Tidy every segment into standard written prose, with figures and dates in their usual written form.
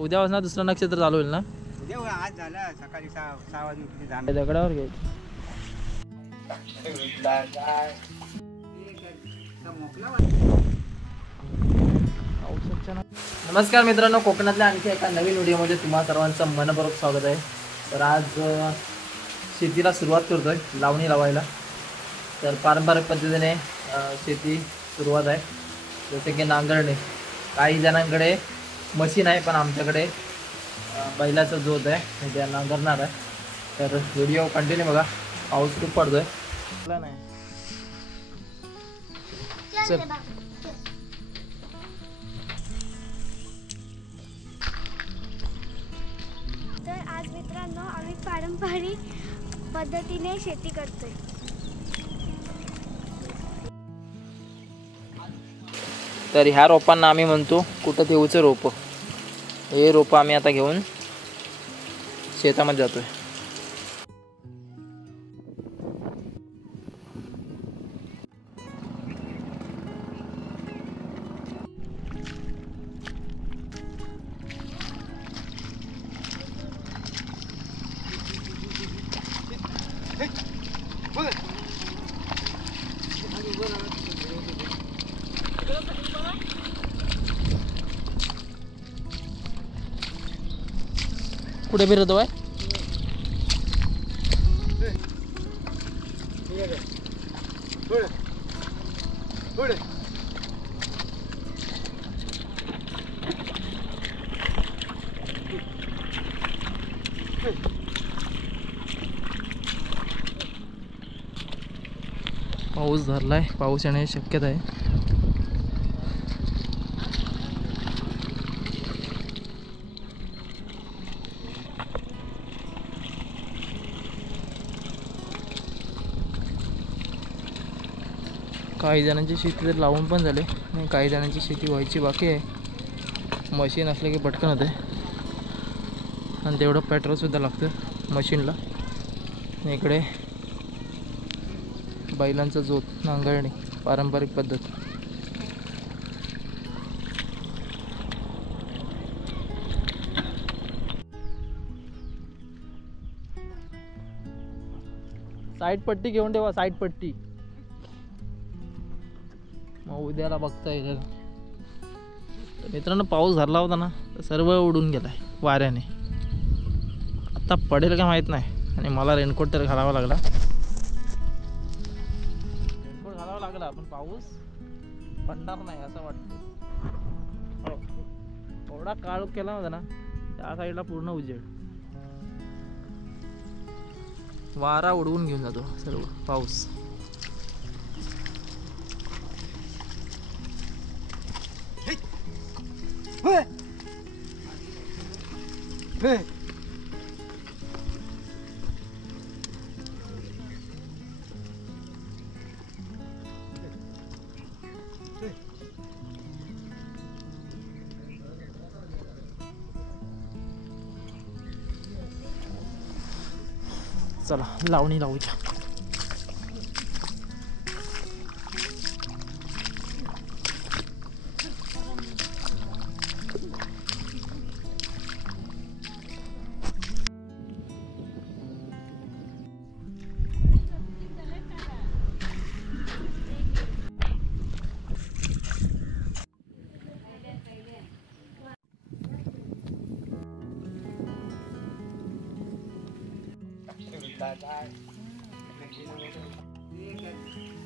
उद्यापासून दुसरं नक्षत्र चालू होईल ना? उद्या आज झालं सकाळी 6 वाजून दगडावर घ्यायचं. नमस्कार मित्रांनो, कोकणातल्या आणखी एका नवीन व्हिडिओमध्ये तुम्हा सर्वांचं मनपूर्वक स्वागत आहे. तर आज शेतीला सुरुवात करतोय, लावणी लावायला. तर पारंपरिक पद्धतीने शेती सुरुवात आहे, जसे की नांगरणे. काही जणांकडे मशीन आहे, पण आमच्याकडे बैलाचा जोत आहे, त्या नांगरणार आहे. तर व्हिडिओ कंटिन्यू बघा. पाऊस खूप पडतोय. नाही चल. तर आज मित्रांनो आम्ही पारंपरिक पद्धतीने शेती करतोय. तर ह्या रोपांना आम्ही म्हणतो कुठं ठेवूचं रोप. हे रोपं आम्ही आता घेऊन शेतामध्ये जातोय. कुठे फिरतो आहे? पाऊस धरलाय, पाऊस येण्याची शक्यता आहे. काही जणांची शेती तर लावून पण झाले आणि काही जणांची शेती व्हायची बाकी आहे. मशीन असलं की पटकन होते आणि तेवढं पेट्रोलसुद्धा लागतं मशीनला. इकडे बैलांचा जोत, नांगरणी, पारंपरिक पद्धत. साईड पट्टी घेऊन ठेवा, साईड पट्टी. मग उद्याला बघता येईल. मित्रांनो, पाऊस धरला होता ना, तर सर्व उडून गेलाय वाऱ्याने. आता पडेल का माहीत नाही. आणि मला रेनकोट तर घालावा लागला. रेनकोट घालावा लागला, पण पाऊस पडणार नाही असं वाटतं. एवढा काळोख केला होता ना, त्या साईडला पूर्ण उजेड. वारा उडवून घेऊन जातो सर्व पाऊस. चला लावणी लावूया.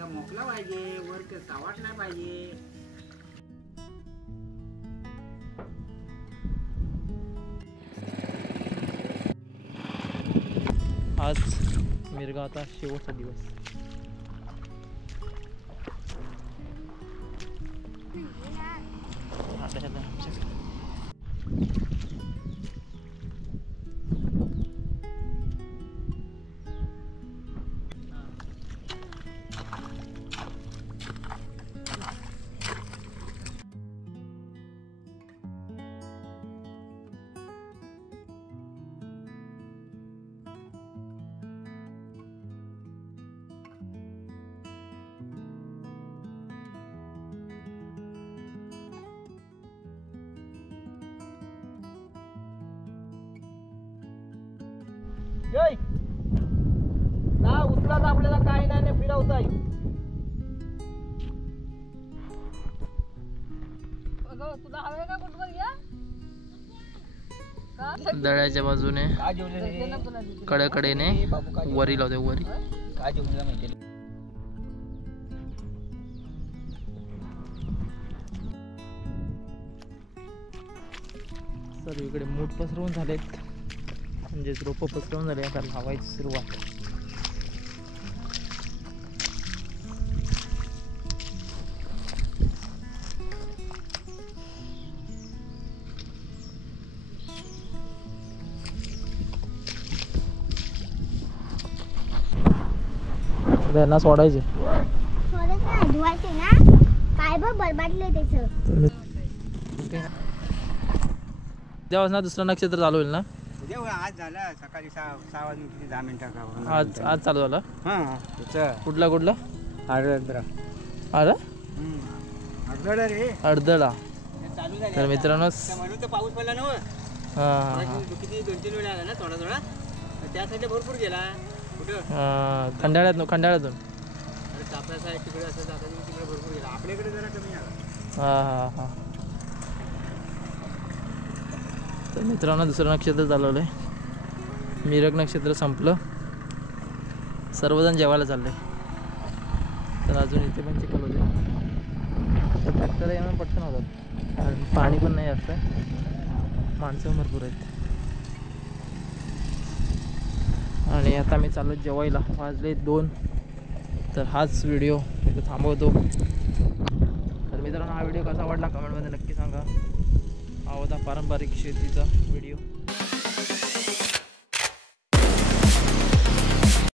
मोकला पाहिजे, वर सावाट नाही पाहिजे. आज मिरगावचा शेवटचा दिवस. ना उचलाच आपल्याला काही नाही फिरवताय. दळ्याच्या बाजूने कडेकडेने वरी लावते वरी. काय जेवणाला माहिती सर्वीकडे मूठ पसरवून झालेत, म्हणजेच रोपं पसरवून झाले. आता लावायची सुरुवात. त्यांना सोडायचे. धुवायचे ना काय बरबाडले त्याचं. तेव्हाच ना दुसरं नक्षत्र चालू होईल ना. उद्या आज झालं सकाळी 6 वाजून किती 10 मिनिटं. आज चालू झालं. हां त्याचं कुठला अर्धरा अरे अर्धडा रे अर्धळा. चालू झालं. तर मित्रांनो म्हणून तर पाऊस पडला ना. हां किती 2-3 वेळा आला ना थोडा थोडा. त्या साईडला भरपूर गेला. कुठं खंडाळ्यातून अरे चापरा साईड तिकडे असं जाता तिकडे भरपूर गेला. आपल्याकडे जरा कमी आला. हां. तर मित्रांनो दुसरं नक्षत्र चालवलं आहे. मिरग नक्षत्र संपलं. सर्वजण जेवायला चालले. तर अजून इथे पण चिखल होते. तर ट्रॅक्टर येऊन पटकन होतात कारण पाणी पण नाही जास्त आहे. माणसं भरपूर आहेत. आणि आता मी चाललो जेवायला. वाजले 2. तर हाच व्हिडिओ इथं थांबवतो. तर मित्रांनो हा व्हिडिओ कसा वाटला कमेंटमध्ये नक्की सांगा. हा होता पारंपरिक शेतीचा व्हिडिओ.